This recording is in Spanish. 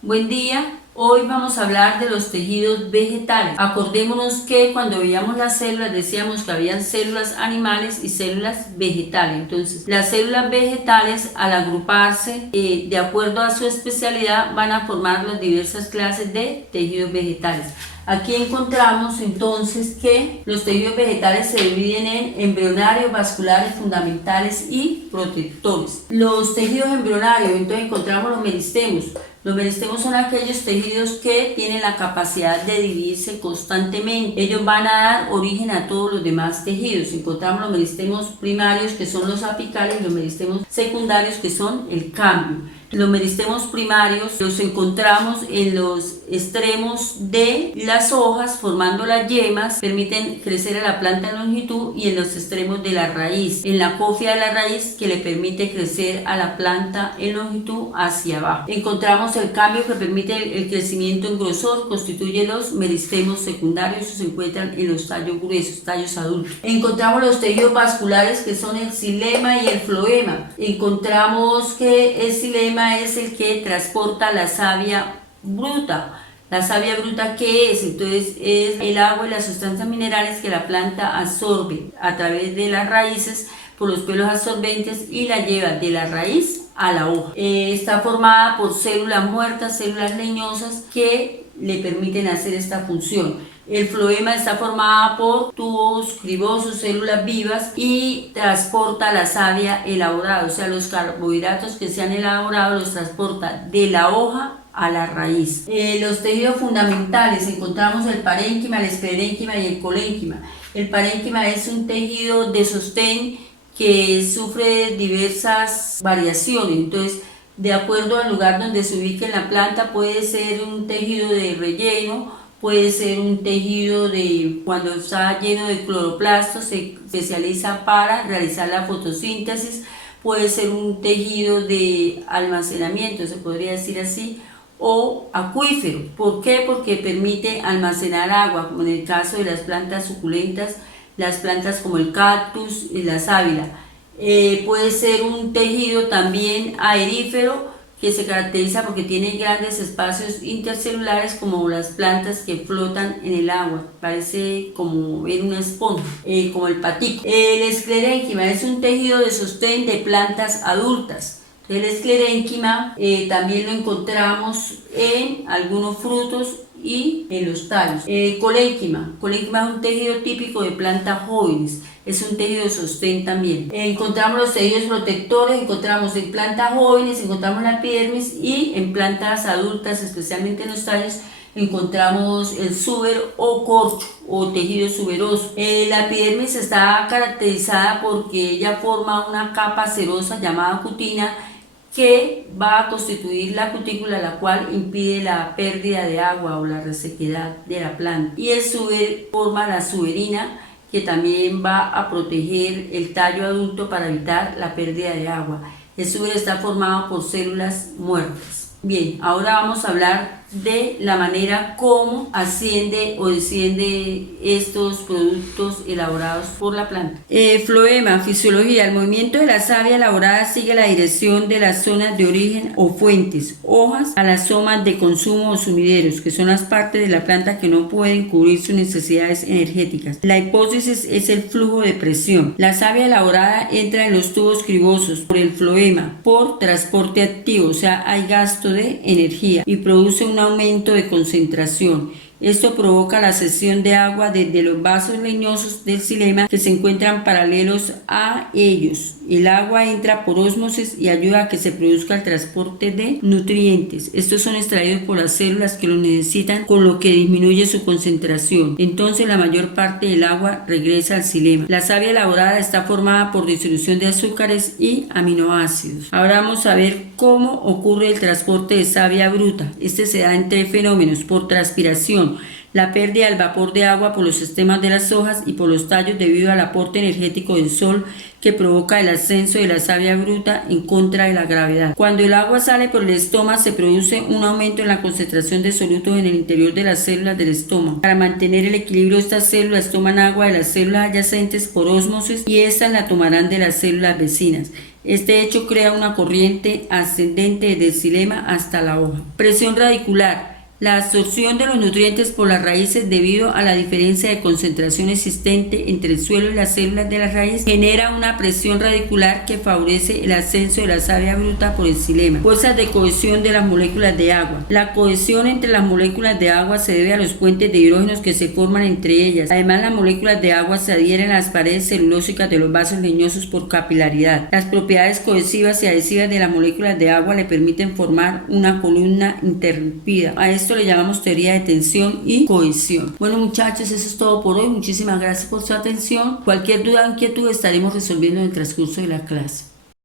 Buen día, hoy vamos a hablar de los tejidos vegetales. Acordémonos que cuando veíamos las células decíamos que habían células animales y células vegetales. Entonces, las células vegetales al agruparse de acuerdo a su especialidad van a formar las diversas clases de tejidos vegetales. Aquí encontramos entonces que los tejidos vegetales se dividen en embrionarios, vasculares, fundamentales y protectores. Los tejidos embrionarios, entonces encontramos los meristemos. Los meristemos son aquellos tejidos que tienen la capacidad de dividirse constantemente. Ellos van a dar origen a todos los demás tejidos. Encontramos los meristemos primarios, que son los apicales, y los meristemos secundarios, que son el cambio. Los meristemos primarios los encontramos en los extremos de las hojas, formando las yemas, permiten crecer a la planta en longitud, y en los extremos de la raíz, en la cofia de la raíz, que le permite crecer a la planta en longitud hacia abajo. Encontramos el cambio, que permite el crecimiento en grosor, constituye los meristemos secundarios, se encuentran en los tallos gruesos, tallos adultos. Encontramos los tejidos vasculares, que son el xilema y el floema. Encontramos que el xilema es el que transporta la savia bruta. La savia bruta, ¿qué es? Entonces es el agua y las sustancias minerales que la planta absorbe a través de las raíces por los pelos absorbentes y la lleva de la raíz a la hoja. Está formada por células muertas, células leñosas que le permiten hacer esta función. El floema está formada por tubos cribosos, células vivas, y transporta la savia elaborada, o sea, los carbohidratos que se han elaborado los transporta de la hoja a la raíz. Los tejidos fundamentales, encontramos el parénquima, el esclerénquima y el colénquima. El parénquima es un tejido de sostén que sufre diversas variaciones. Entonces, de acuerdo al lugar donde se ubique en la planta, puede ser un tejido de relleno, puede ser un tejido de cuando está lleno de cloroplastos, se especializa para realizar la fotosíntesis, puede ser un tejido de almacenamiento, se podría decir así, o acuífero. ¿Por qué? Porque permite almacenar agua, como en el caso de las plantas suculentas, las plantas como el cactus y la sábila. Puede ser un tejido también aerífero, que se caracteriza porque tiene grandes espacios intercelulares, como las plantas que flotan en el agua, parece como ver una esponja, como el patico. El esclerénquima es un tejido de sostén de plantas adultas. El esclerénquima también lo encontramos en algunos frutos y en los tallos. Colénquima es un tejido típico de plantas jóvenes, es un tejido de sostén también. Encontramos los tejidos protectores, encontramos en plantas jóvenes, encontramos la epidermis, y en plantas adultas, especialmente en los tallos, encontramos el suber o corcho o tejido suberoso. La epidermis está caracterizada porque ella forma una capa cerosa llamada cutina, que va a constituir la cutícula, la cual impide la pérdida de agua o la resequedad de la planta. Y el suber forma la suberina, que también va a proteger el tallo adulto para evitar la pérdida de agua. El suber está formado por células muertas. Bien, ahora vamos a hablar de la manera como asciende o desciende estos productos elaborados por la planta. Floema, fisiología. El movimiento de la savia elaborada sigue la dirección de las zonas de origen o fuentes, hojas, a las zonas de consumo o sumideros, que son las partes de la planta que no pueden cubrir sus necesidades energéticas. La hipófisis es el flujo de presión. La savia elaborada entra en los tubos cribosos por el floema, por transporte activo, o sea, hay gasto de energía, y produce un aumento de concentración. Esto provoca la cesión de agua desde los vasos leñosos del xilema, que se encuentran paralelos a ellos. El agua entra por ósmosis y ayuda a que se produzca el transporte de nutrientes. Estos son extraídos por las células que los necesitan, con lo que disminuye su concentración. Entonces la mayor parte del agua regresa al xilema. La savia elaborada está formada por disolución de azúcares y aminoácidos. Ahora vamos a ver cómo ocurre el transporte de savia bruta. Este se da en tres fenómenos: por transpiración, la pérdida del vapor de agua por los sistemas de las hojas y por los tallos debido al aporte energético del sol, que provoca el ascenso de la savia bruta en contra de la gravedad. Cuando el agua sale por el estómago, se produce un aumento en la concentración de solutos en el interior de las células del estómago. Para mantener el equilibrio, estas células toman agua de las células adyacentes por ósmosis, y estas la tomarán de las células vecinas. Este hecho crea una corriente ascendente desde el xilema hasta la hoja. Presión radicular. La absorción de los nutrientes por las raíces debido a la diferencia de concentración existente entre el suelo y las células de la raíz genera una presión radicular que favorece el ascenso de la savia bruta por el xilema. Fuerzas de cohesión de las moléculas de agua. La cohesión entre las moléculas de agua se debe a los puentes de hidrógenos que se forman entre ellas. Además, las moléculas de agua se adhieren a las paredes celulósicas de los vasos leñosos por capilaridad. Las propiedades cohesivas y adhesivas de las moléculas de agua le permiten formar una columna interrumpida. A esto le llamamos teoría de tensión y cohesión. Bueno, muchachos, eso es todo por hoy. Muchísimas gracias por su atención. Cualquier duda o inquietud estaremos resolviendo en el transcurso de la clase.